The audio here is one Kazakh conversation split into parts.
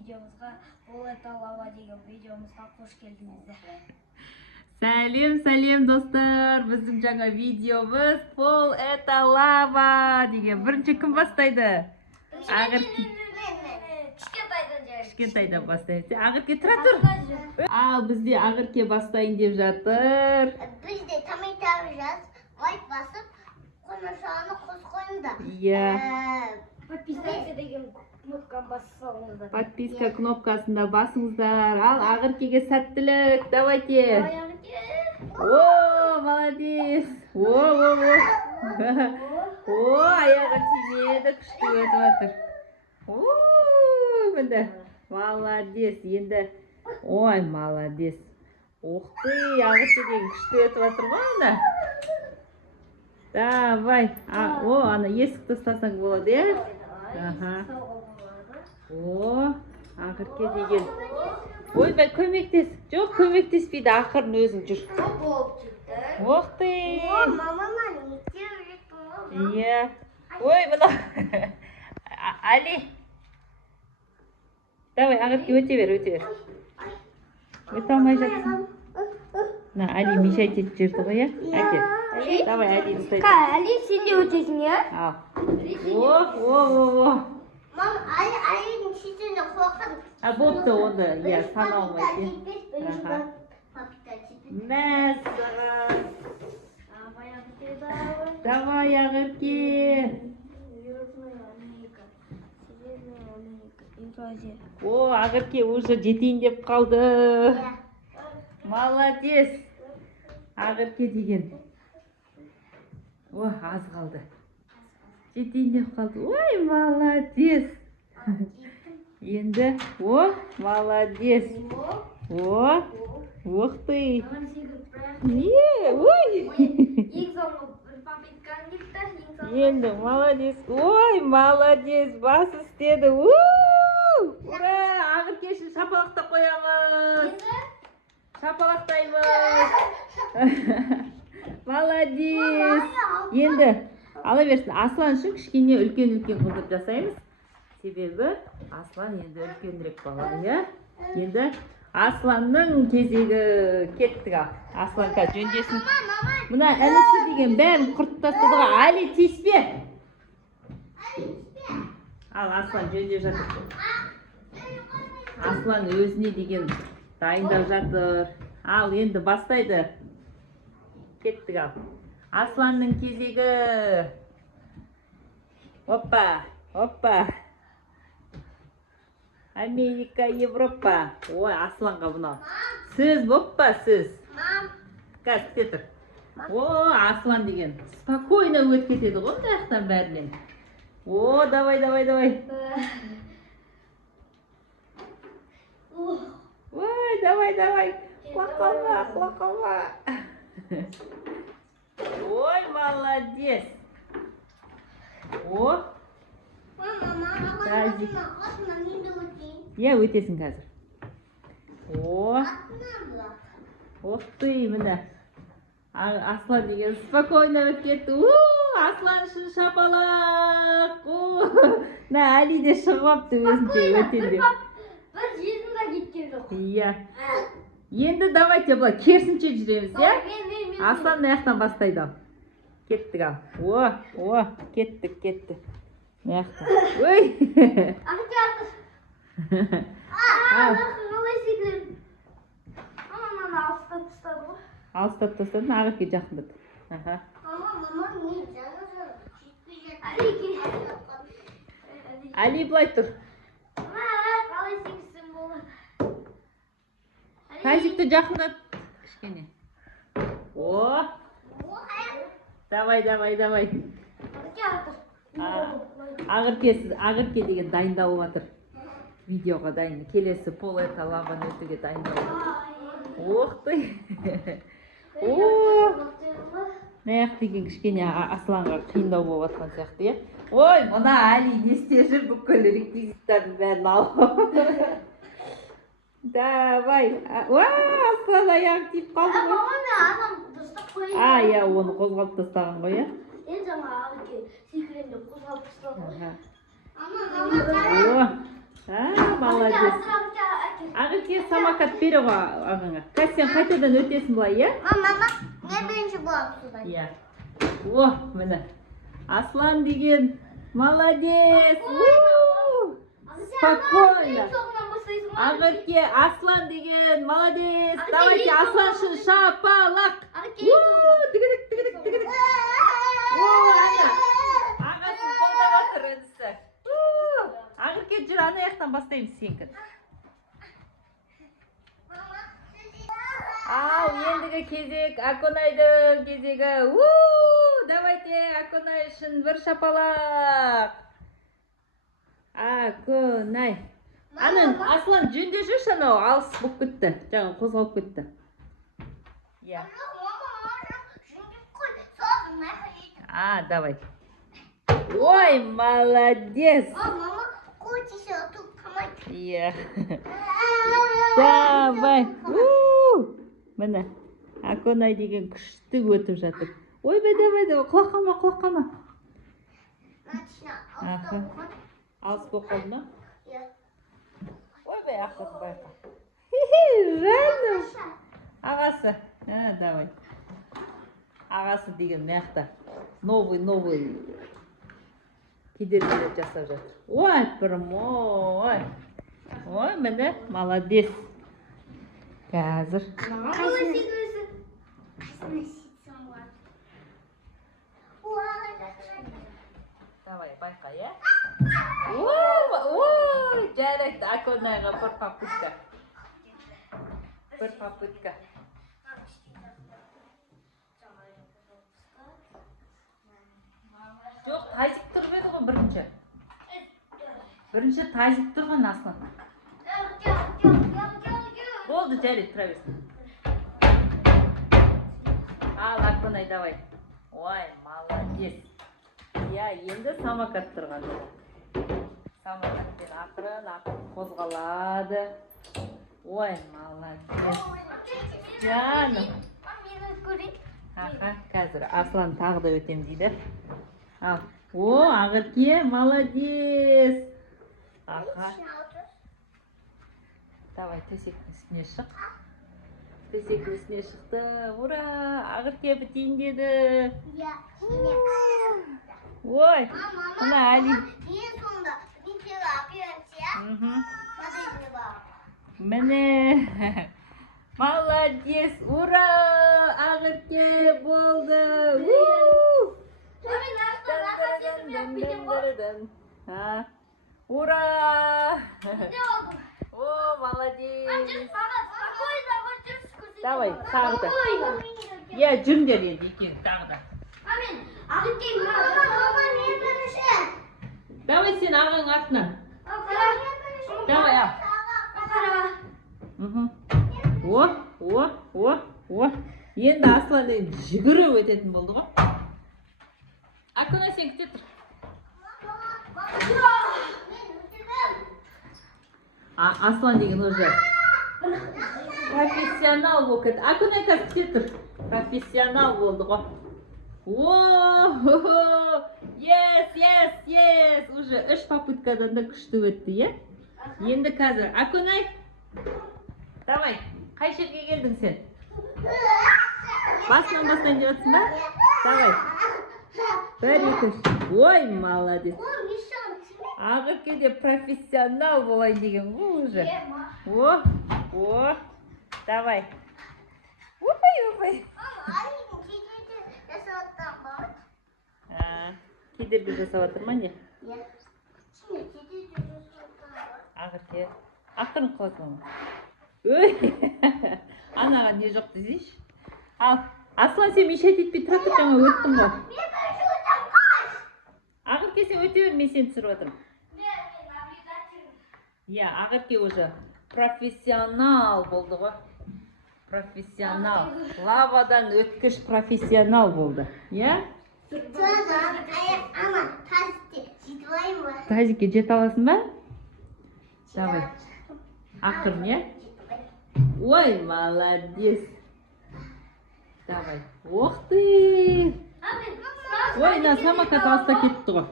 видеомызға Пол это лава деген видеомызға қош келдіңіздер. Сәлем достар, біздің жаңа видеомыз Пол это лава деген. Бірінші кім бастайды? Ақерке. Кішкентайдан бастаймыз. Ақерке тұра тұр. Ал бізде Ақерке бастайын деп жатыр. Бізде тамай-тамай жаз, лайк басып, қоңырсағаны қосқойыңдар. Подписка деген кнопканы басып салыңыздар. Подписка кнопкасында басыңыздар. Ал Ақеркеге сәттілік. Давайте. О, молодец. О, аяғы тимеді, күшті өтіп жатыр. Мында. Молодец. Енді. Ой, молодец. Ух ты, Ақерке деген күшті өтіп жатыр ма ана? Давай. О, ана есікті ұстасаң болады, е? О, Ақерке деген. Ойбай, көмектес. Жоқ, көмектеспейді, ақырын өзің жүр. Ох ты. Иә. Ой, мына. Али. Давай, Ақерке өте бер. Өте алмай жатсың. На, Али мешать етіп жүрді ғой, е? Әкел. Давай, Али ұстайды. Али, сен де өтесің, е? Ал. Мам, Алидің шетінде қоқын. Болыпты онда, иә, саналмайды. Мәссаған. Давай, Ақерке. О, Ақерке уже жетейін деп қалды. Молодец. Ақерке деген. О, аз қалды. Жетейін деп қалды. Ой, молодец. Енді, о, молодец. О, ух ты. Не, ой. Енді, молодец. Ой, молодец. Бас істеді. Ура, Ақерке үшін шапалақтап қоямыз. Шапалақтаймыз. Молодец. Енді, ала берсін. Аслан үшін кішкене үлкен қылдырып жасаймыз. Себебі Аслан енді үлкенірек бала, иә? Енді Асланның кезегі кеттік. Аслан қазір жөндесін. Мына інісі деген бәрін құртып тастадыға. Али, тиіспе. Ал, Аслан жөндеп жатыр. Аслан өзіне деген дайындап жатыр. Ал, енді бастайды. Кеттік ал. Асланның кезегі. Опа. Америка, Европа. Ой, Асланға бұна. Сөз боппа, сөз. Қазір кетір. О, Аслан деген. Спокойно өт кетеді ғой, мынаяқтан бәрінен. О, давай. Ой, давай. Құлақалма. Ой, молодец. О. Иә, өтесің қазір. О. Ох ты, міне. Аслан деген спокойно өт кетті. Аслан үшін шапалақ. На, Али де шығып апты өзінше өтелде. Бір жезімді кеткен жоқ. Иә. Енді давайте бұлай керсінше жүреміз, иә? Аслан маяқтан бастайды. Кеттік ал. О, кетті. Маяқтан. Ой! Ақтыр. Қалай секірем? Маманы алыстап тастады ғой. Алыстап тастадың, Ақерке жақындады. Али былай тұр. Қалай секірсем болады? Тазикті жақындат. Кішкене. О! Давай. Ақерке деген дайындалып жатыр. Видеоға дайын. Келесі Пол это лаваны өтуге дайындалып. Ох ты! Наяқ деген кішкене Асланға қиындау болып жатқан сияқты, е? Ой, мына Али не істеп жүр, бүкіл реквизиттардың бәрін алып. Давай. Аслан аяғы тиіп қалды ғой. Иә, оны қозғалып тастаған ғой, е? Енді жаңа Ақерке секірем деп қозғалып тастады ғой. О, молодец. Ақерке самокат бере ғой ағаңа. Қазір сен қайтадан өтесің былай, иә? Мама, мен бірінші боламын судан. Иә. О, міне. Аслан деген молодец. Спокойно. Ақерке, Аслан деген молодец. Давайте Аслан үшін шапалақ. Тігідік, тігідік, тігідік. Ағасын қолдап отыр өдісі. Ақерке, жүр, ана аяқтан бастаймыз сенкін. Ал, ендігі кезек Аконайдың кезегі. Давайте Аконай үшін бір шапалақ. Аконай. Анын, Аслан жөнде жүрші анау алыс болып кетті. Жаңа қозғалып кетті. Иә. Давай. Ой, молодец. Мама, котище тут помогает. Иә. Давай. Міне, Аконай деген күшті өтіп жатыр. Ойбай, давай, құлаққама, құлаққама. Алыс болып қалды ма? Ойбай, аққыз байқа. Жаным. Ағасы. Давай. Ағасы деген маяқта. Новый. Кедергілер жасап жатыр. Ой, прямой. Ой, міне, молодец. Қазір. Давай, байқа, иә? Ой, жарайды, Аконайға бір попытка. Жоқ, тазик тұрып еді ғой бірінші. Бірінші тазик тұрған Аслан. Болды, жарайды, тұра берсін. Ал, Аконай, давай. Ой, молодец. Иә, енді самокат тұрған. Самокатпен ақырын қозғалады. Ой, молодец. Жаным. Қазір Аслан тағы да өтем дейді. Ал, Ақерке, молодец. Давай, төсектің үстіне шық. Төсектің үстіне шықты. Ура! Ақерке бітейін деді. Ой, мына Али. Міне. Молодец. Ура! Ақерке болды. Ура! О, молодец. Давай, тағы да. Иә, жүріңдер енді екен, тағы да. Давай сен ағаң артынан. Давай, ал. О. Енді Аслан жүгіріп өтетін болды ғой. Аконай, сен күте тұр. Аслан деген уже профессионал болып кетті. Аконай қазір күте тұр. Профессионал болды ғой. Yes. Уже 3 попыткадан да күшті өтті, е? Енді қазір. Аконай, давай. Қай жерге келдің сен? Басынан бастан жатсың ба? Давай. 1-2. Ой, молодец. Ақерке де профессионал болайын деген ғой уже. О. Давай. Опай. Кедергі жасап жатыр ма не? Ақерке. Ақырын қаласың. Өй. Анаға не жоқ десейші. Ал, Аслан сен мешайт етпей тұра тұр, жаңа өттің ғой. Ақерке сен өте бер, мен сен түсіріп жатырмын. Иә, Ақерке уже профессионал болды ғой. Профессионал. Лавадан өткіш профессионал болды. Иә? Тазикке жете аласың ба? Давай. Ақырын, иә? Ой, молодец. Давай. Ох ты! Ой, на самокат алыста кетті ғой.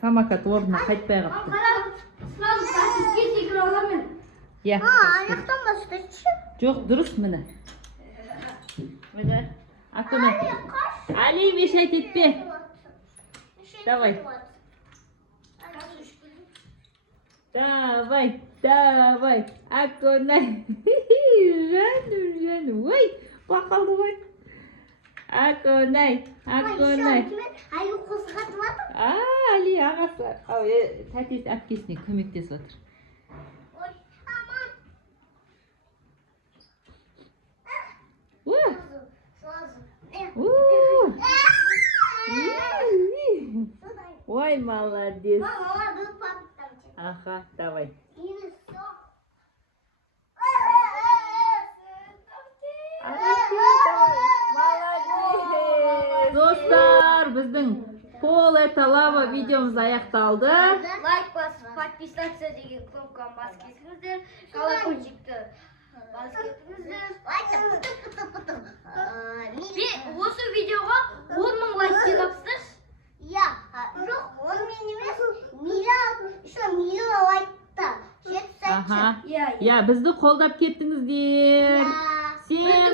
Самокат орнына қайтпай қалыпты. sizga sekira olaman. Ya. Ayaktan başlayacak. Жоқ, дұрыс міне. Міне. Акунай. Али, мешать етпе. Давай. Давай, давай. Акунай. Жаным. Ой, бақалды ғой. Акунай, Акунай. Аю қозғатып жатыр. Али, ағасы. Тәтесі әпкесіне көмектесіп отыр. Ой, аман. Сразу. Ой, молодец. Мама, был папа там. Ага, давай. Достар, біздің Пол это лава видеомыз аяқталды. Лайк басып, подписаться деген кнопканы басып кетіңіздер. Колокольчикті басып кетіңіздер. Осы видеоға 10.000 лайк жинапсыздар. Я, жоқ, он мен емес, миллион, еще миллион лайкта. Ага. Иә, Я, бізді қолдап кеттіңіздер. Я. Всем